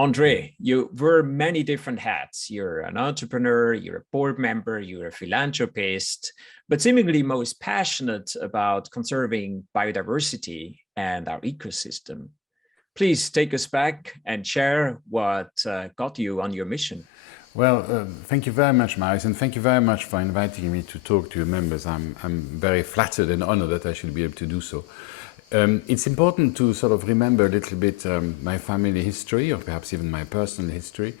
Andre, you wear many different hats. You're an entrepreneur, you're a board member, you're a philanthropist, but seemingly most passionate about conserving biodiversity and our ecosystem. Please take us back and share what got you on your mission. Well, thank you very much, Marius, and thank you very much for inviting me to talk to your members. I'm very flattered and honored that I should be able to do so. It's important to sort of remember a little bit my family history, or perhaps even my personal history.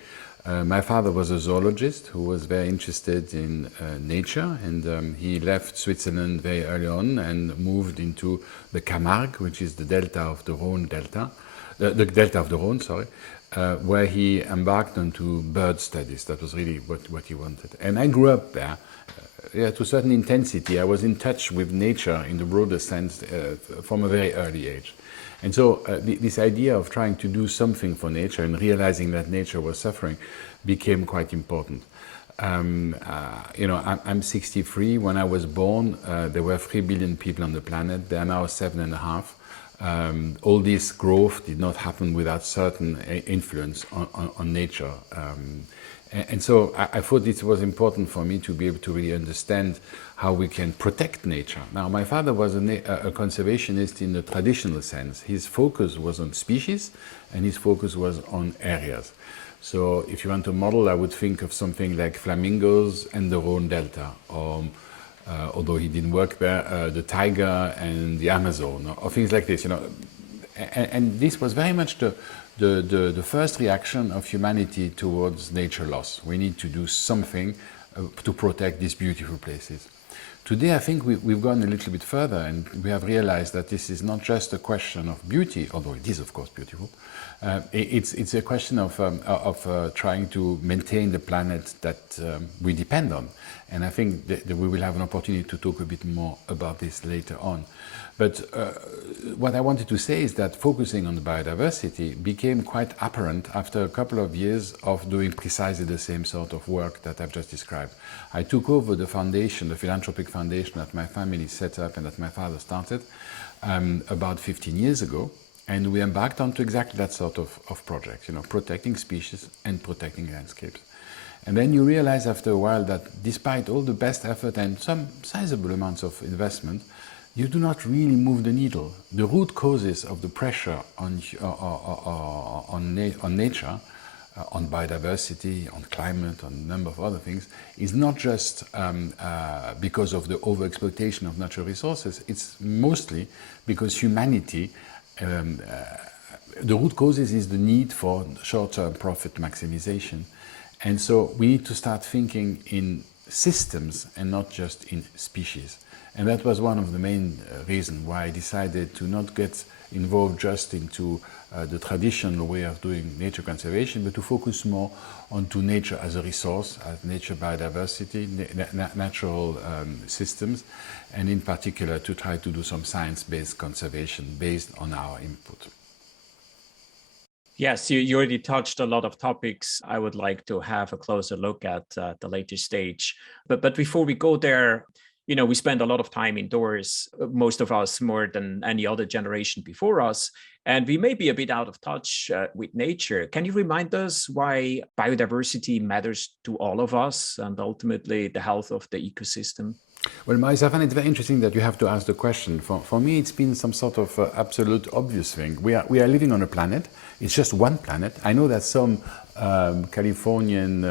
My father was a zoologist who was very interested in nature, and he left Switzerland very early on and moved into the Camargue, which is the delta of the Rhone delta, the delta of the Rhone, sorry, where he embarked onto bird studies. That was really what he wanted. And I grew up there. To a certain intensity. I was in touch with nature in the broader sense from a very early age. And so this idea of trying to do something for nature and realizing that nature was suffering became quite important. I'm 63. When I was born, there were 3 billion people on the planet. There are now 7.5. All this growth did not happen without certain influence on nature. And so I thought it was important for me to be able to really understand how we can protect nature. Now, my father was a conservationist in the traditional sense. His focus was on species and his focus was on areas. So if you want a model, I would think of something like flamingos and the Rhone Delta, or although he didn't work there, the tiger and the Amazon, or things like this, And this was very much the first reaction of humanity towards nature loss. We need to do something to protect these beautiful places. Today, I think we've gone a little bit further, and we have realized that this is not just a question of beauty, although it is, of course, beautiful. It's a question of trying to maintain the planet that we depend on. And I think that we will have an opportunity to talk a bit more about this later on. But what I wanted to say is that focusing on the biodiversity became quite apparent after a couple of years of doing precisely the same sort of work that I've just described. I took over the foundation, the philanthropic foundation that my family set up and that my father started about 15 years ago. And we embarked onto exactly that sort of project, protecting species and protecting landscapes. And then you realize after a while that despite all the best effort and some sizable amounts of investment, you do not really move the needle. The root causes of the pressure on nature, on biodiversity, on climate, on a number of other things, is not just because of the overexploitation of natural resources. It's mostly because humanity, the root causes is the need for short-term profit maximization. And so we need to start thinking in systems and not just in species. And that was one of the main reasons why I decided to not get involved just into the traditional way of doing nature conservation, but to focus more onto nature as a resource, as nature biodiversity, natural systems, and in particular to try to do some science-based conservation based on our input. Yes, you already touched a lot of topics I would like to have a closer look at the later stage. But before we go there, we spend a lot of time indoors, most of us more than any other generation before us, and we may be a bit out of touch with nature. Can you remind us why biodiversity matters to all of us and ultimately the health of the ecosystem? Well, Maurice, I find it very interesting that you have to ask the question. For me, it's been some sort of absolute obvious thing. We are living on a planet. It's just one planet. I know that some Californian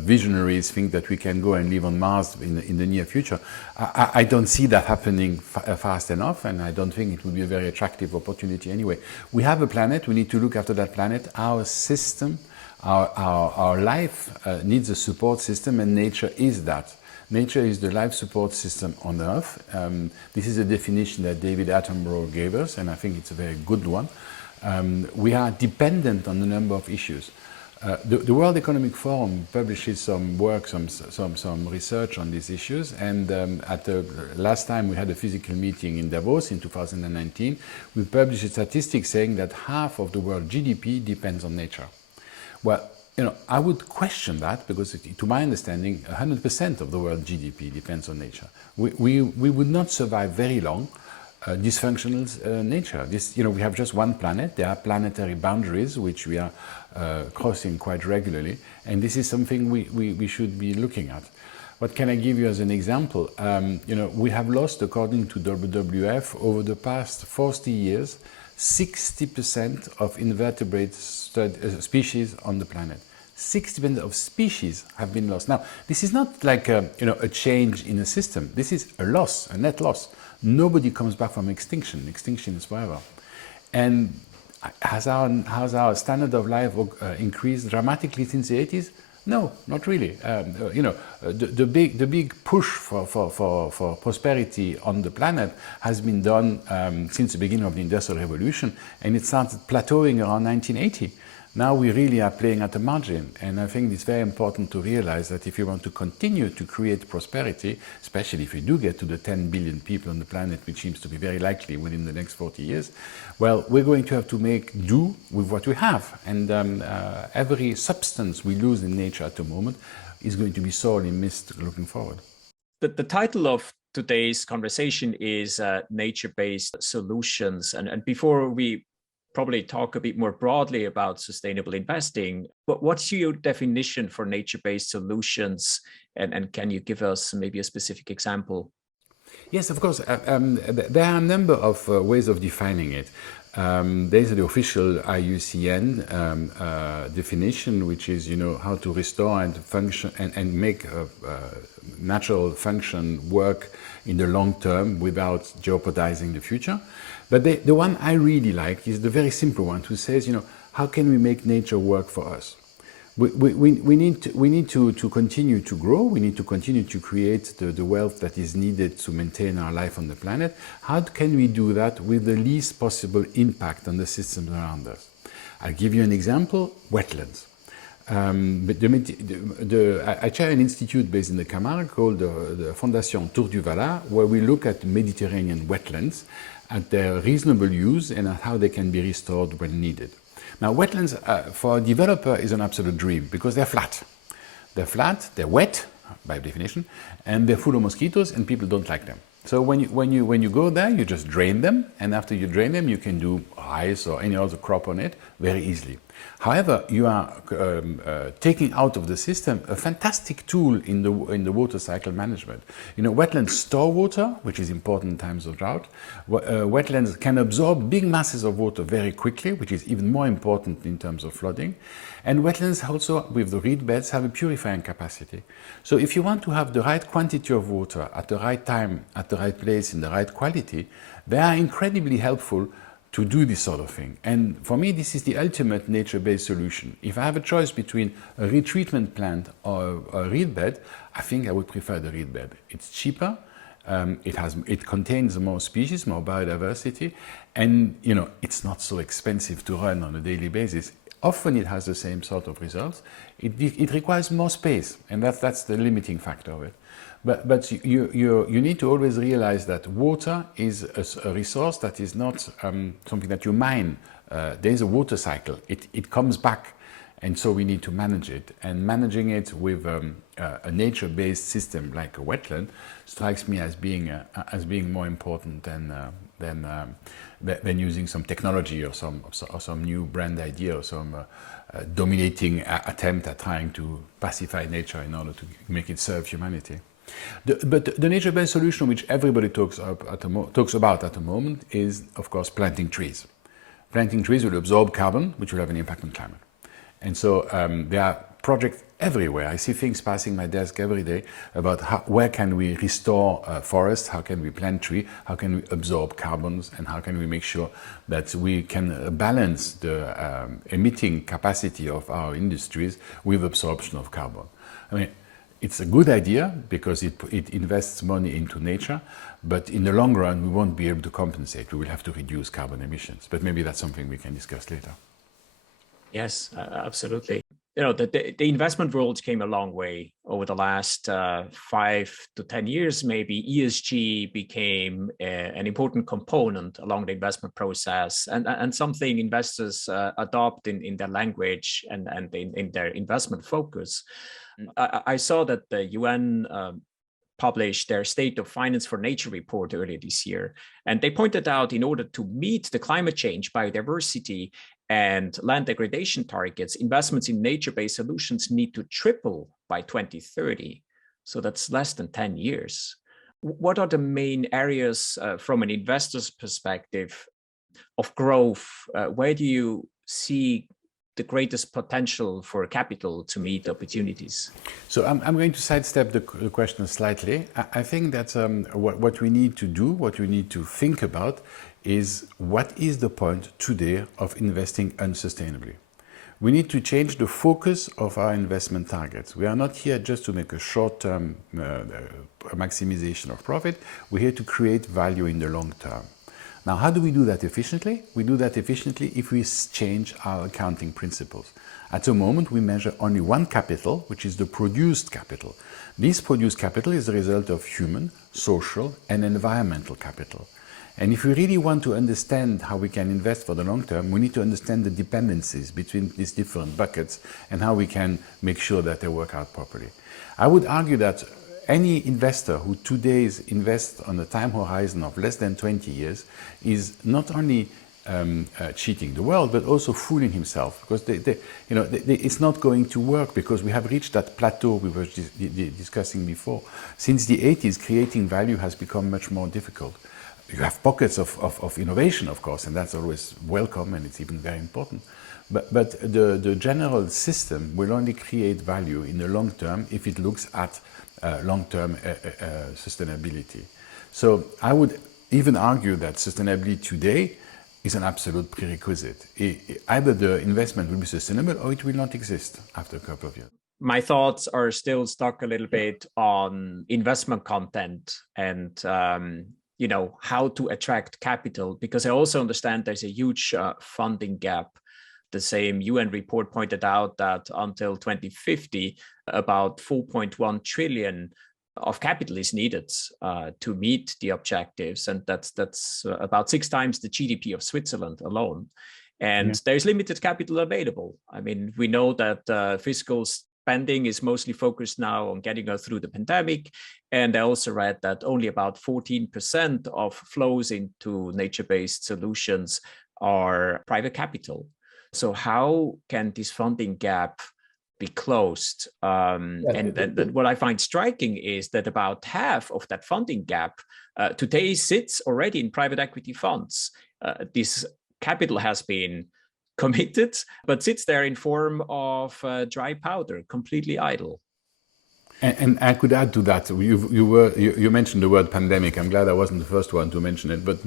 visionaries think that we can go and live on Mars in the near future. I don't see that happening fast enough, and I don't think it would be a very attractive opportunity anyway. We have a planet. We need to look after that planet. Our system, our life needs a support system, and nature is that. Nature is the life support system on Earth. This is a definition that David Attenborough gave us, and I think it's a very good one. We are dependent on a number of issues. The World Economic Forum publishes some work, some research on these issues, and at the last time we had a physical meeting in Davos in 2019, we published a statistic saying that half of the world GDP depends on nature. Well, I would question that because, to my understanding, 100% of the world GDP depends on nature. We would not survive very long dysfunctional nature. We have just one planet. There are planetary boundaries which we are crossing quite regularly, and this is something we should be looking at. What can I give you as an example? We have lost, according to WWF, over the past 40 years, 60% of invertebrate species on the planet. 60% of species have been lost. Now, this is not like a change in a system. This is a loss, a net loss. Nobody comes back from extinction. Extinction is forever. And has our standard of life increased dramatically since the 80s? No, not really. The big push for prosperity on the planet has been done since the beginning of the Industrial Revolution, and it started plateauing around 1980. Now we really are playing at the margin, and I think it's very important to realize that if you want to continue to create prosperity, especially if we do get to the 10 billion people on the planet, which seems to be very likely within the next 40 years, well, we're going to have to make do with what we have. And every substance we lose in nature at the moment is going to be sorely missed looking forward. The title of today's conversation is Nature-Based Solutions. And before we probably talk a bit more broadly about sustainable investing, but what's your definition for nature-based solutions? And can you give us maybe a specific example? Yes, of course. There are a number of ways of defining it. There's the official IUCN definition, which is, how to restore and function and make natural function work in the long term without jeopardizing the future. But the one I really like is the very simple one, who says, how can we make nature work for us? We need to continue to grow. We need to continue to create the wealth that is needed to maintain our life on the planet. How can we do that with the least possible impact on the systems around us? I'll give you an example: wetlands. I chair an institute based in the Camargue called the Fondation Tour du Valat, where we look at Mediterranean wetlands, at their reasonable use and at how they can be restored when needed. Now, wetlands for a developer is an absolute dream because they're flat. They're flat, they're wet by definition, and they're full of mosquitoes, and people don't like them. So when you go there, you just drain them, and after you drain them, you can do rice or any other crop on it very easily. However, you are taking out of the system a fantastic tool in the water cycle management. Wetlands store water, which is important in times of drought. Wetlands can absorb big masses of water very quickly, which is even more important in terms of flooding. And wetlands also, with the reed beds, have a purifying capacity. So if you want to have the right quantity of water at the right time, at the right place, in the right quality, they are incredibly helpful to do this sort of thing. And for me, this is the ultimate nature-based solution. If I have a choice between a retreatment plant or a reed bed, I think I would prefer the reed bed. It's cheaper, it contains more species, more biodiversity, and it's not so expensive to run on a daily basis. Often it has the same sort of results. It requires more space, and that's the limiting factor of it. But you need to always realize that water is a resource that is not something that you mine. There is a water cycle. It comes back, and so we need to manage it. And managing it with a nature-based system like a wetland strikes me as being more important than using some technology or some new brand idea or some dominating attempt at trying to pacify nature in order to make it serve humanity. But the nature-based solution, which everybody talks about at the moment, is, of course, planting trees. Planting trees will absorb carbon, which will have an impact on climate. And so there are projects everywhere. I see things passing my desk every day about where can we restore forests, how can we plant trees, how can we absorb carbons, and how can we make sure that we can balance the emitting capacity of our industries with absorption of carbon. I mean, it's a good idea because it invests money into nature, but in the long run, we won't be able to compensate. We will have to reduce carbon emissions, but maybe that's something we can discuss later. Yes, absolutely. The investment world came a long way over the last 5 to 10 years. Maybe ESG became an important component along the investment process, and something investors adopt in their language and in their investment focus. I saw that the UN published their State of Finance for Nature report earlier this year. And they pointed out in order to meet the climate change, biodiversity, and land degradation targets, investments in nature-based solutions need to triple by 2030. So that's less than 10 years. What are the main areas from an investor's perspective of growth? Where do you see the greatest potential for capital to meet opportunities? So I'm going to sidestep the question slightly. I think that what we need to do, what we need to think about is what is the point today of investing unsustainably? We need to change the focus of our investment targets. We are not here just to make a short-term maximization of profit. We're here to create value in the long term. Now, how do we do that efficiently? We do that efficiently if we change our accounting principles. At the moment, we measure only one capital, which is the produced capital. This produced capital is the result of human, social, and environmental capital. And if we really want to understand how we can invest for the long term, we need to understand the dependencies between these different buckets and how we can make sure that they work out properly. I would argue that any investor who today invests on a time horizon of less than 20 years is not only cheating the world, but also fooling himself, because it's not going to work, because we have reached that plateau we were discussing before. Since the 80s, creating value has become much more difficult. You have pockets of innovation, of course, and that's always welcome, and it's even very important. But the general system will only create value in the long term if it looks at long-term sustainability. So I would even argue that sustainability today is an absolute prerequisite. Either the investment will be sustainable or it will not exist after a couple of years. My thoughts are still stuck a little bit on investment content and how to attract capital, because I also understand there's a huge funding gap. The same UN report pointed out that until 2050, about 4.1 trillion of capital is needed to meet the objectives. And that's about 6 times the GDP of Switzerland alone. And there's limited capital available. I mean, we know that fiscal spending is mostly focused now on getting us through the pandemic. And I also read that only about 14% of flows into nature-based solutions are private capital. So how can this funding gap be closed? And what I find striking is that about half of that funding gap today sits already in private equity funds. This capital has been committed, but sits there in form of dry powder, completely idle. And I could add to that. You mentioned the word pandemic. I'm glad I wasn't the first one to mention it. But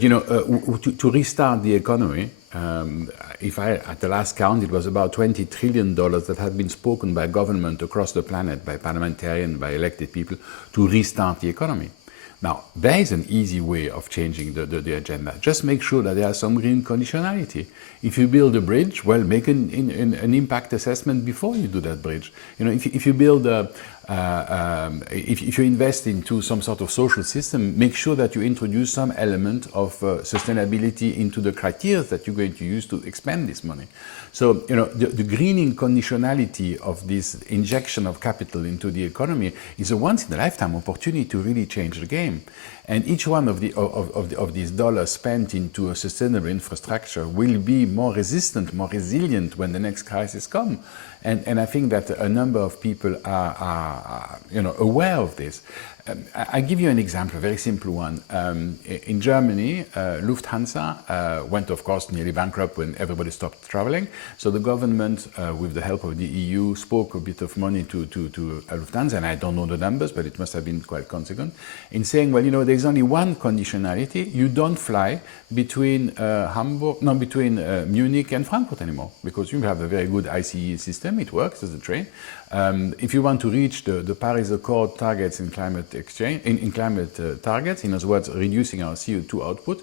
to restart the economy, at the last count, it was about $20 trillion that had been spoken by government across the planet, by parliamentarians, by elected people, to restart the economy. Now, there is an easy way of changing the agenda. Just make sure that there is some green conditionality. If you build a bridge, well, make an impact assessment before you do that bridge. If you build if you invest into some sort of social system, make sure that you introduce some element of sustainability into the criteria that you're going to use to expend this money. So, the greening conditionality of this injection of capital into the economy is a once-in-a-lifetime opportunity to really change the game. And each one of these dollars spent into a sustainable infrastructure will be more resistant, more resilient when the next crisis comes. And I think that a number of people are aware of this. I'll give you an example, a very simple one. In Germany, Lufthansa went, of course, nearly bankrupt when everybody stopped traveling. So the government, with the help of the EU, spoke a bit of money to Lufthansa, and I don't know the numbers, but it must have been quite consequent, in saying, well, there's only one conditionality. You don't fly between Munich and Frankfurt anymore, because you have a very good ICE system. It works as a train. If you want to reach the Paris Accord targets in climate targets, in other words, reducing our CO2 output,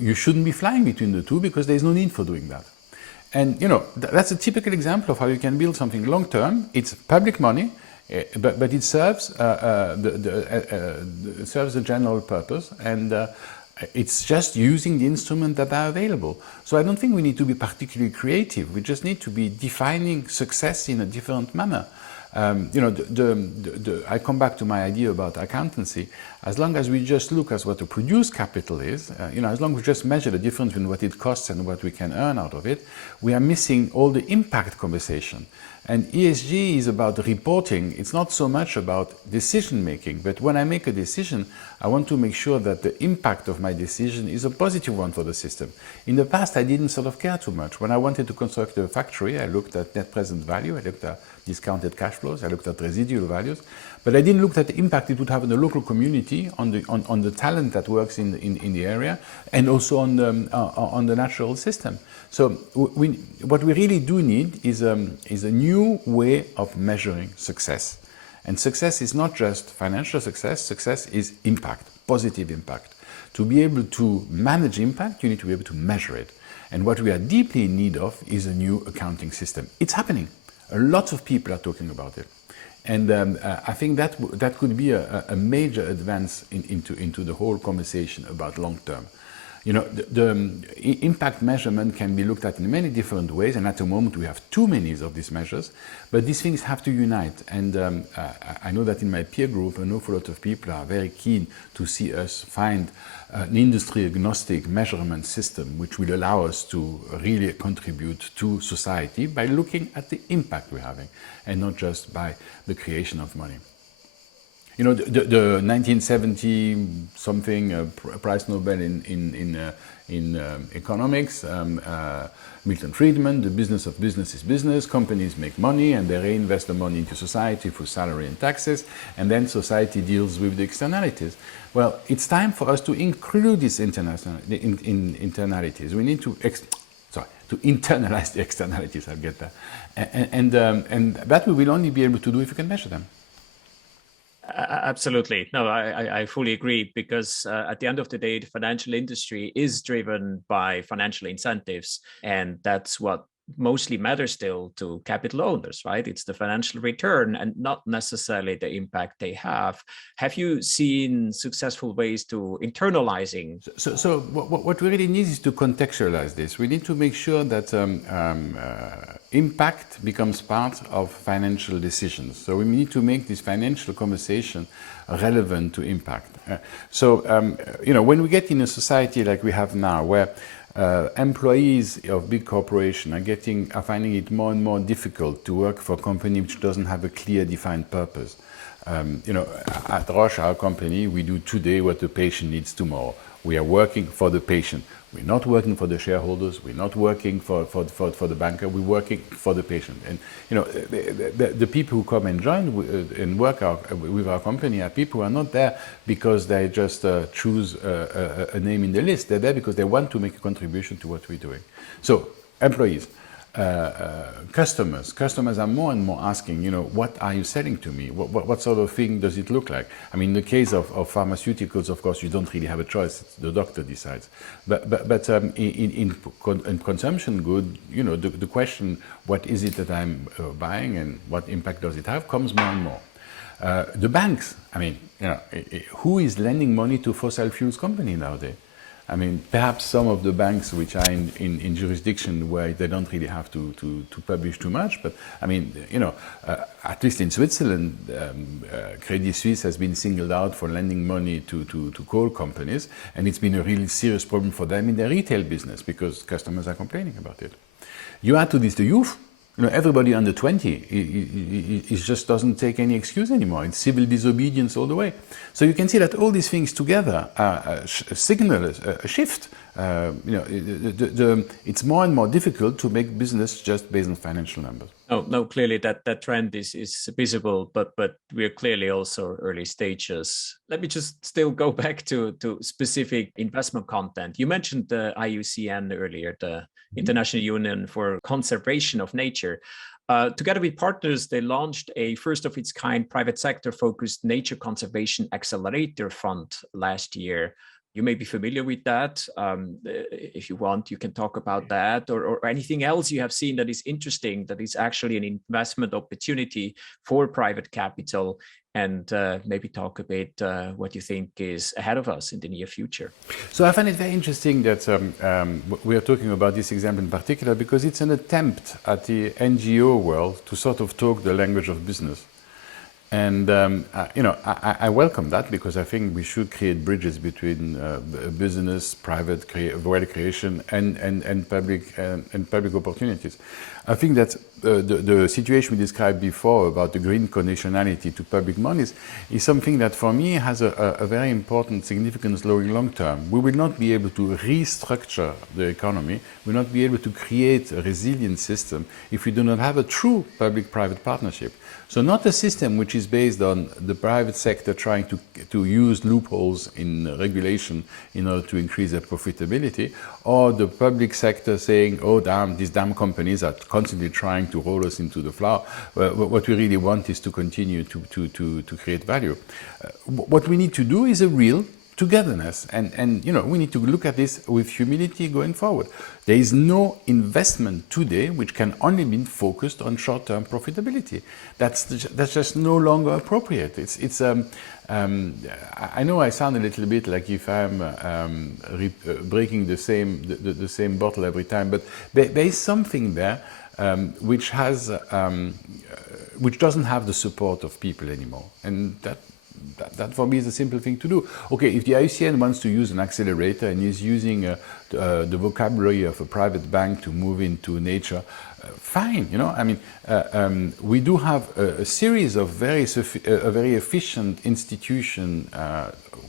you shouldn't be flying between the two, because there's no need for doing that. And that's a typical example of how you can build something long term. It's public money, but it serves the general purpose, and it's just using the instruments that are available. So I don't think we need to be particularly creative. We just need to be defining success in a different manner. I come back to my idea about accountancy. As long as we just look at what the produced capital is, as long as we just measure the difference between what it costs and what we can earn out of it, we are missing all the impact conversation. And ESG is about reporting. It's not so much about decision making, but when I make a decision, I want to make sure that the impact of my decision is a positive one for the system. In the past, I didn't sort of care too much. When I wanted to construct a factory, I looked at net present value, I looked at discounted cash flows, I looked at residual values, but I didn't look at the impact it would have on the local community, on the talent that works in the area, and also on the natural system. So what we really do need is a new way of measuring success. And success is not just financial success, success is impact, positive impact. To be able to manage impact, you need to be able to measure it. And what we are deeply in need of is a new accounting system. It's happening. Lots of people are talking about it. And I think that could be a major advance into the whole conversation about long term. The impact measurement can be looked at in many different ways, and at the moment we have too many of these measures, but these things have to unite. And I know that in my peer group, an awful lot of people are very keen to see us find an industry-agnostic measurement system which will allow us to really contribute to society by looking at the impact we're having, and not just by the creation of money. The 1970 something Prize Nobel in economics, Milton Friedman, the business of business is business. Companies make money and they reinvest the money into society through salary and taxes, and then society deals with the externalities. Well, it's time for us to include these internalities. We need to internalize the externalities. I'll get that, and that we will only be able to do if we can measure them. Absolutely. No, I fully agree, because at the end of the day, the financial industry is driven by financial incentives, and that's what mostly matters still to capital owners, right? It's the financial return and not necessarily the impact they have. Have you seen successful ways to internalizing? So what we really need is to contextualize this. We need to make sure that impact becomes part of financial decisions. So we need to make this financial conversation relevant to impact. When we get in a society like we have now, where employees of big corporations are finding it more and more difficult to work for a company which doesn't have a clear defined purpose. At Roche, our company, we do today what the patient needs tomorrow. We are working for the patient. We're not working for the shareholders. We're not working for the banker. We're working for the patient. And the people who come and join and work with our company are people who are not there because they just choose a name in the list. They're there because they want to make a contribution to what we're doing. So employees. Customers are more and more asking, what are you selling to me? What sort of thing does it look like? I mean, in the case of pharmaceuticals, of course, you don't really have a choice. The doctor decides. But in consumption good, the question, what is it that I'm buying and what impact does it have, comes more and more. The banks, who is lending money to fossil fuels company nowadays? I mean, perhaps some of the banks which are in jurisdiction where they don't really have to publish too much, but at least in Switzerland, Credit Suisse has been singled out for lending money to coal companies, and it's been a really serious problem for them in their retail business because customers are complaining about it. You add to this the youth. Everybody under 20 it just doesn't take any excuse anymore. It's civil disobedience all the way. So you can see that all these things together signal a shift. It's more and more difficult to make business just based on financial numbers. No, clearly that trend is visible, but we're clearly also early stages. Let me just still go back to specific investment content. You mentioned the IUCN earlier, the International Union for Conservation of Nature. Together with partners, they launched a first-of-its-kind private sector-focused nature conservation accelerator fund last year. You may be familiar with that. If you want, you can talk about that or anything else you have seen that is interesting, that is actually an investment opportunity for private capital, and maybe talk a bit what you think is ahead of us in the near future. So I find it very interesting that we are talking about this example in particular because it's an attempt at the NGO world to sort of talk the language of business. And I welcome that because I think we should create bridges between business, private value creation, and public opportunities. I think that the situation we described before about the green conditionality to public monies is something that for me has a very important significance long term. We will not be able to restructure the economy, we will not be able to create a resilient system if we do not have a true public-private partnership. So not a system which is based on the private sector trying to use loopholes in regulation in order to increase their profitability, or the public sector saying, oh damn, these damn companies are constantly trying to roll us into the flour. What we really want is to continue to create value. What we need to do is a real togetherness, and we need to look at this with humility going forward. There is no investment today which can only be focused on short-term profitability. That's just no longer appropriate. I know I sound a little bit like if I'm breaking the same bottle every time, but there is something there which doesn't have the support of people anymore, and that for me is a simple thing to do. Okay, if the IUCN wants to use an accelerator and is using the vocabulary of a private bank to move into nature, fine. We do have a series of very efficient institutions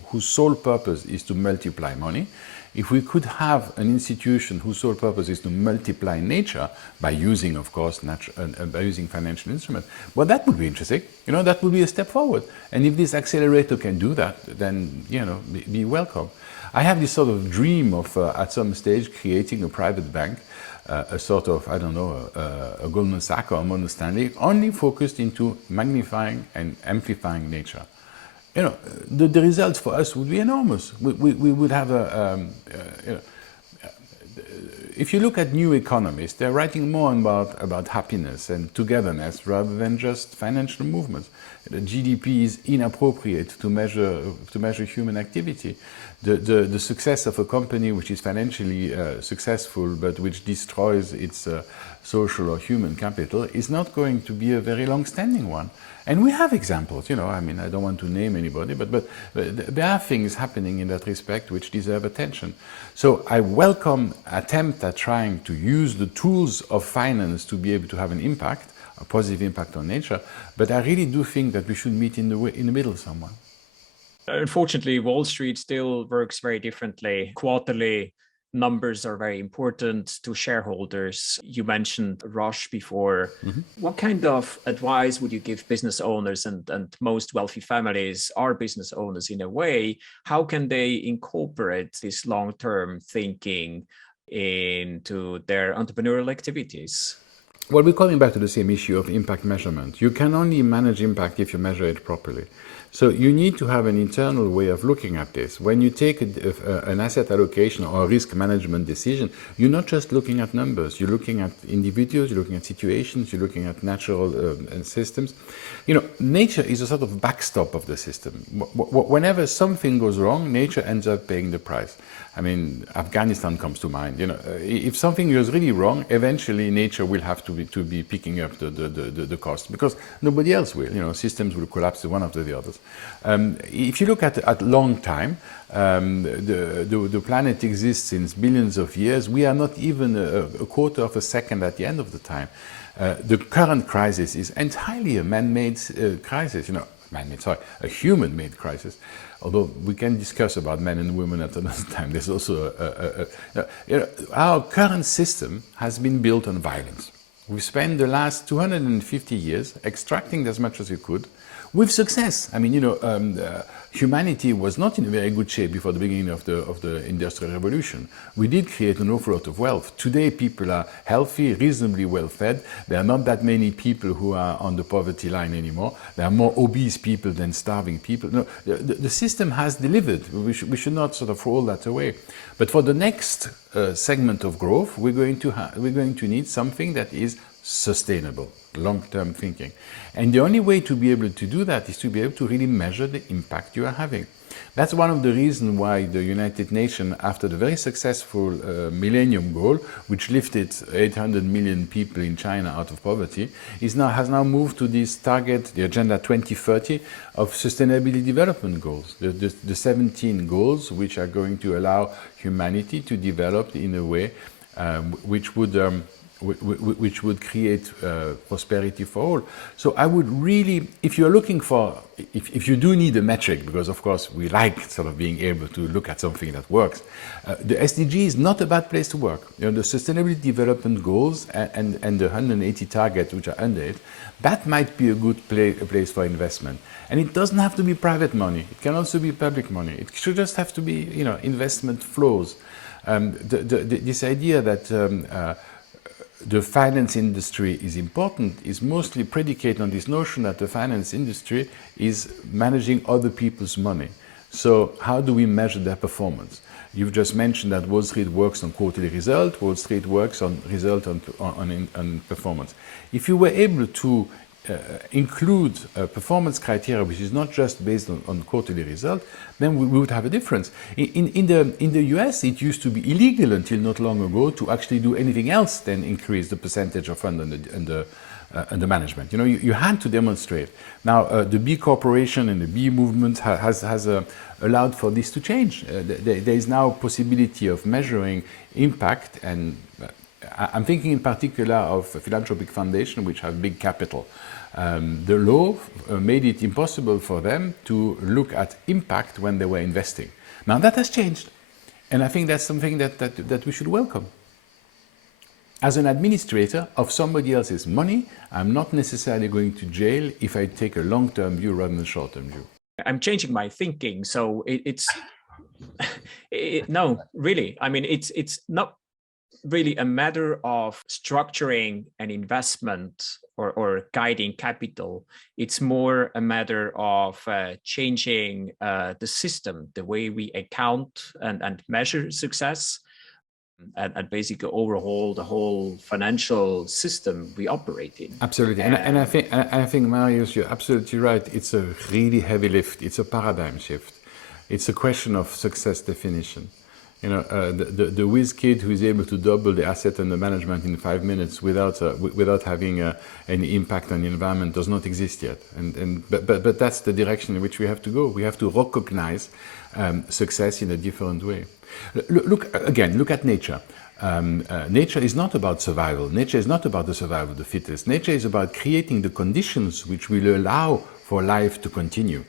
whose sole purpose is to multiply money. If we could have an institution whose sole purpose is to multiply nature by using, of course, by using financial instruments, well, that would be interesting. That would be a step forward. And if this accelerator can do that, then be welcome. I have this sort of dream of at some stage creating a private bank, a sort of a Goldman Sachs or a Morgan Stanley, only focused into magnifying and amplifying nature. The results for us would be enormous. We would have if you look at new economists, they're writing more about happiness and togetherness rather than just financial movements. The GDP is inappropriate to measure human activity. The success of a company which is financially successful but which destroys its social or human capital is not going to be a very long-standing one. And we have examples, I don't want to name anybody, but there are things happening in that respect which deserve attention. So I welcome attempt at trying to use the tools of finance to be able to have an impact, a positive impact on nature, but I really do think that we should meet in the middle somewhere. Unfortunately, Wall Street still works very differently. Quarterly numbers are very important to shareholders. You mentioned rush before. Mm-hmm. What kind of advice would you give business owners, and most wealthy families are business owners in a way? How can they incorporate this long-term thinking into their entrepreneurial activities? Well, we're coming back to the same issue of impact measurement. You can only manage impact if you measure it properly. So you need to have an internal way of looking at this. When you take an asset allocation or a risk management decision, you're not just looking at numbers. You're looking at individuals, you're looking at situations, you're looking at natural systems. Nature is a sort of backstop of the system. Whenever something goes wrong, nature ends up paying the price. Afghanistan comes to mind. If something goes really wrong, eventually nature will have to be picking up the cost because nobody else will. Systems will collapse one after the others. If you look at long time, the planet exists since billions of years. We are not even a quarter of a second at the end of the time. The current crisis is entirely a man-made crisis. A human-made crisis. Although we can discuss about men and women at another time. There's also our current system has been built on violence. We spent the last 250 years extracting as much as you could with success. I mean, humanity was not in a very good shape before the beginning of the Industrial Revolution. We did create an awful lot of wealth. Today, people are healthy, reasonably well fed. There are not that many people who are on the poverty line anymore. There are more obese people than starving people. No, the system has delivered. We should not sort of throw all that away. But for the next segment of growth, we're going to need something that is sustainable, long-term thinking. And the only way to be able to do that is to be able to really measure the impact you are having. That's one of the reasons why the United Nations, after the very successful Millennium Goal, which lifted 800 million people in China out of poverty, has now moved to this target, the Agenda 2030, of Sustainability Development Goals, the 17 goals which are going to allow humanity to develop in a way which would create prosperity for all. So I would really, if you're looking for, if you do need a metric, because of course we like sort of being able to look at something that works, the SDG is not a bad place to work. The Sustainability Development Goals and the 180 targets which are under it, that might be a good place for investment. And it doesn't have to be private money. It can also be public money. It should just have to be, investment flows. This idea that the finance industry is important is mostly predicated on this notion that the finance industry is managing other people's money. So how do we measure their performance? You've just mentioned that Wall Street works on quarterly result, Wall Street works on result on performance. If you were able to include a performance criteria which is not just based on quarterly result, then we would have a difference. In the US, it used to be illegal until not long ago to actually do anything else than increase the percentage of fund under management. You had to demonstrate. Now, the B Corporation and the B movement has allowed for this to change. There is now possibility of measuring impact, and I'm thinking in particular of philanthropic foundations which have big capital. The law made it impossible for them to look at impact when they were investing. Now that has changed, and I think that's something that we should welcome. As an administrator of somebody else's money, I'm not necessarily going to jail if I take a long-term view rather than a short-term view. I'm changing my thinking, so no, really. I mean, it's not really a matter of structuring an investment or guiding capital. It's more a matter of changing the system, the way we account and measure success, and basically overhaul the whole financial system we operate in. Absolutely, and I think Marius, you're absolutely right. It's a really heavy lift. It's a paradigm shift. It's a question of success definition. The whiz kid who is able to double the asset under management in 5 minutes without having any impact on the environment does not exist yet. But that's the direction in which we have to go. We have to recognize success in a different way. Look at nature. Nature is not about survival. Nature is not about the survival of the fittest. Nature is about creating the conditions which will allow for life to continue.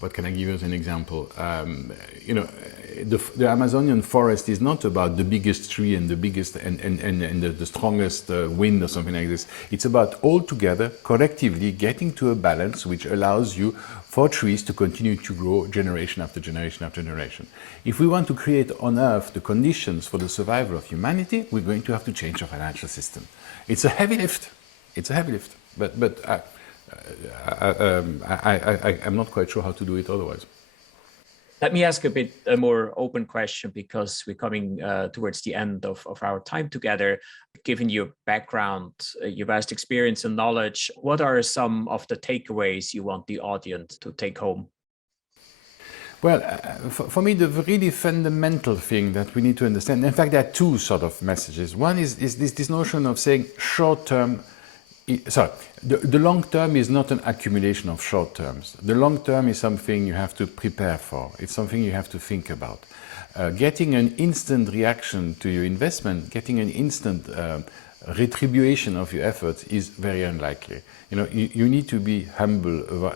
What can I give you as an example? The Amazonian forest is not about the biggest tree and the biggest and the strongest wind or something like this. It's about all together, collectively getting to a balance which allows you for trees to continue to grow generation after generation after generation. If we want to create on Earth the conditions for the survival of humanity, we're going to have to change our financial system. It's a heavy lift. It's a heavy lift. But I'm not quite sure how to do it otherwise. Let me ask a more open question, because we're coming towards the end of our time together. Given your background, your vast experience and knowledge, what are some of the takeaways you want the audience to take home? Well, for me, the really fundamental thing that we need to understand, in fact, there are two sort of messages. One is this notion of saying short-term. Sorry, the long term is not an accumulation of short terms. The long term is something you have to prepare for. It's something you have to think about. Getting an instant reaction to your investment, getting an instant retribution of your efforts is very unlikely. You need to be humble.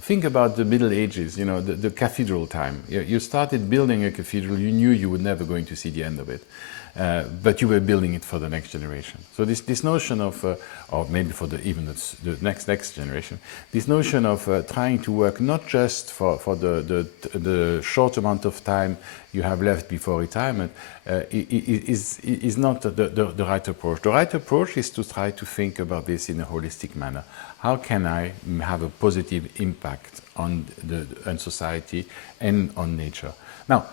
Think about the Middle Ages, the cathedral time. You started building a cathedral, you knew you were never going to see the end of it. but you were building it for the next generation. So this notion of, or maybe for even the next generation, this notion of trying to work not just for the short amount of time you have left before retirement is not the right approach. The right approach is to try to think about this in a holistic manner. How can I have a positive impact on society and on nature? Now,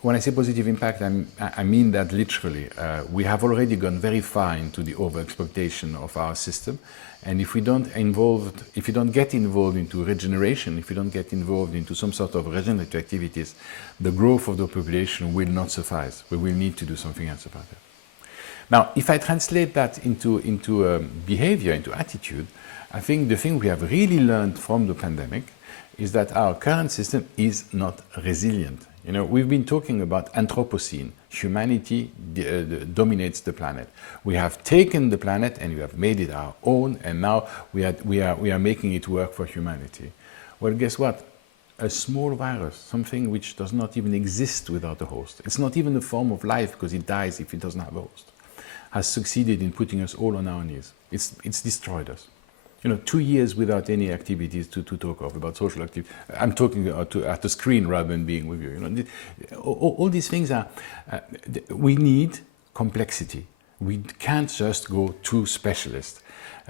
when I say positive impact, I mean that literally. We have already gone very far into the over-exploitation of our system, and if you don't get involved into regeneration, if you don't get involved into some sort of regenerative activities, the growth of the population will not suffice. We will need to do something else about it. Now, if I translate that into behavior, into attitude, I think the thing we have really learned from the pandemic is that our current system is not resilient. You know, we've been talking about Anthropocene. Humanity dominates the planet. We have taken the planet and we have made it our own, and now we are making it work for humanity. Well, guess what? A small virus, something which does not even exist without a host. It's not even a form of life because it dies if it doesn't have a host, has succeeded in putting us all on our knees. It's destroyed us. You know, 2 years without any activities to talk of, about social activity. I'm talking at the screen rather than being with you. You know, all these things are, we need complexity. We can't just go to specialists.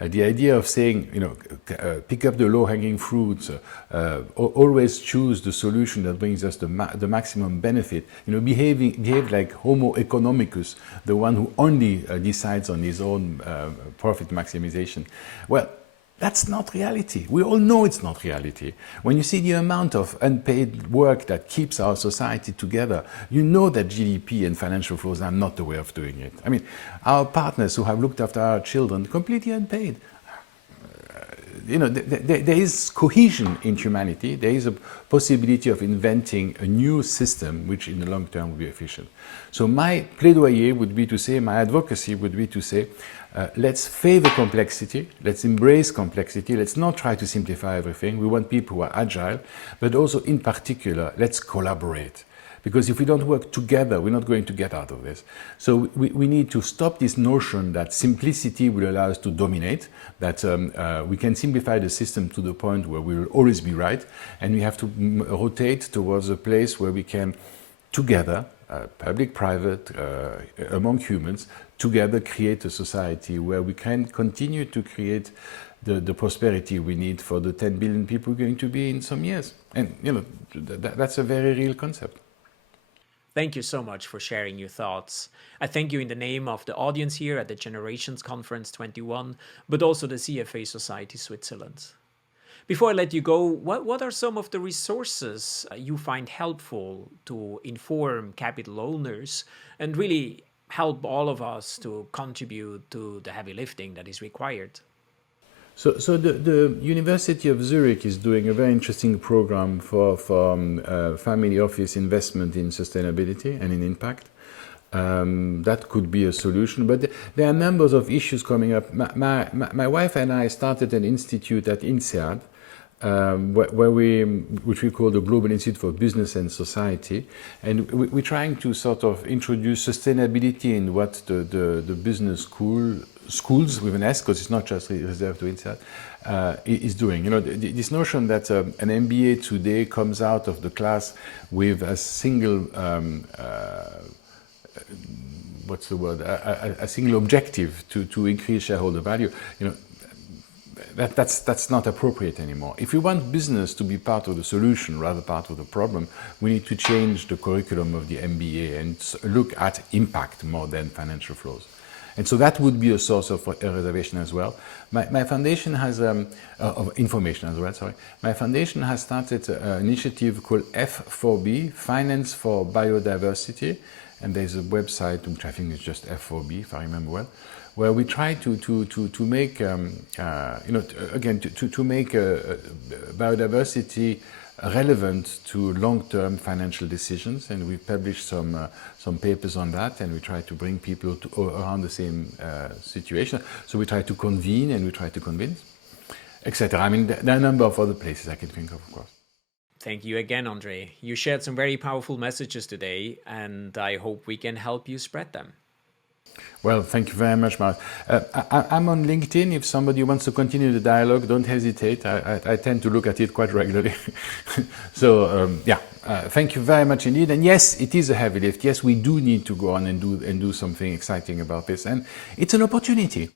The idea of saying, you know, pick up the low-hanging fruits, always choose the solution that brings us the maximum benefit, you know, behave like Homo economicus, the one who only decides on his own profit maximization. Well, that's not reality. We all know it's not reality. When you see the amount of unpaid work that keeps our society together, you know that GDP and financial flows are not the way of doing it. I mean, our partners who have looked after our children, completely unpaid. You know, there is cohesion in humanity. There is a possibility of inventing a new system which in the long term will be efficient. So my plaidoyer would be to say, my advocacy would be to say, let's favor complexity, let's embrace complexity, let's not try to simplify everything. We want people who are agile, but also in particular, let's collaborate. Because if we don't work together, we're not going to get out of this. So we need to stop this notion that simplicity will allow us to dominate, that we can simplify the system to the point where we will always be right, and we have to rotate towards a place where we can, together, public, private, among humans, together create a society where we can continue to create the prosperity we need for the 10 billion people going to be in some years. And, you know, that's a very real concept. Thank you so much for sharing your thoughts. I thank you in the name of the audience here at the Generations Conference 21, but also the CFA Society Switzerland. Before I let you go, what are some of the resources you find helpful to inform capital owners and really help all of us to contribute to the heavy lifting that is required? So the University of Zurich is doing a very interesting program for family office investment in sustainability and in impact. That could be a solution, but there are numbers of issues coming up. My wife and I started an institute at INSEAD, which we call the Global Institute for Business and Society, and we're trying to sort of introduce sustainability in what the business schools with an S, because it's not just reserved to INSEAD, is doing. You know, this notion that an MBA today comes out of the class with a single what's the word? A single objective to increase shareholder value. You know, that's not appropriate anymore. If we want business to be part of the solution rather part of the problem, we need to change the curriculum of the MBA and look at impact more than financial flows. And so that would be a source of reservation as well. My foundation has of information as well. Sorry, my foundation has started an initiative called F4B, Finance for Biodiversity, and there's a website which I think is just F4B, if I remember well, where we try to make to make biodiversity relevant to long-term financial decisions, and we published some papers on that, and we try to bring people around the same situation. So we try to convene and we try to convince, etc. I mean, there are a number of other places I can think of course. Thank you again, Andre. You shared some very powerful messages today, and I hope we can help you spread them. Well, thank you very much, Mark. I'm on LinkedIn. If somebody wants to continue the dialogue, don't hesitate. I tend to look at it quite regularly. So, thank you very much indeed. And yes, it is a heavy lift. Yes, we do need to go on and do something exciting about this. And it's an opportunity.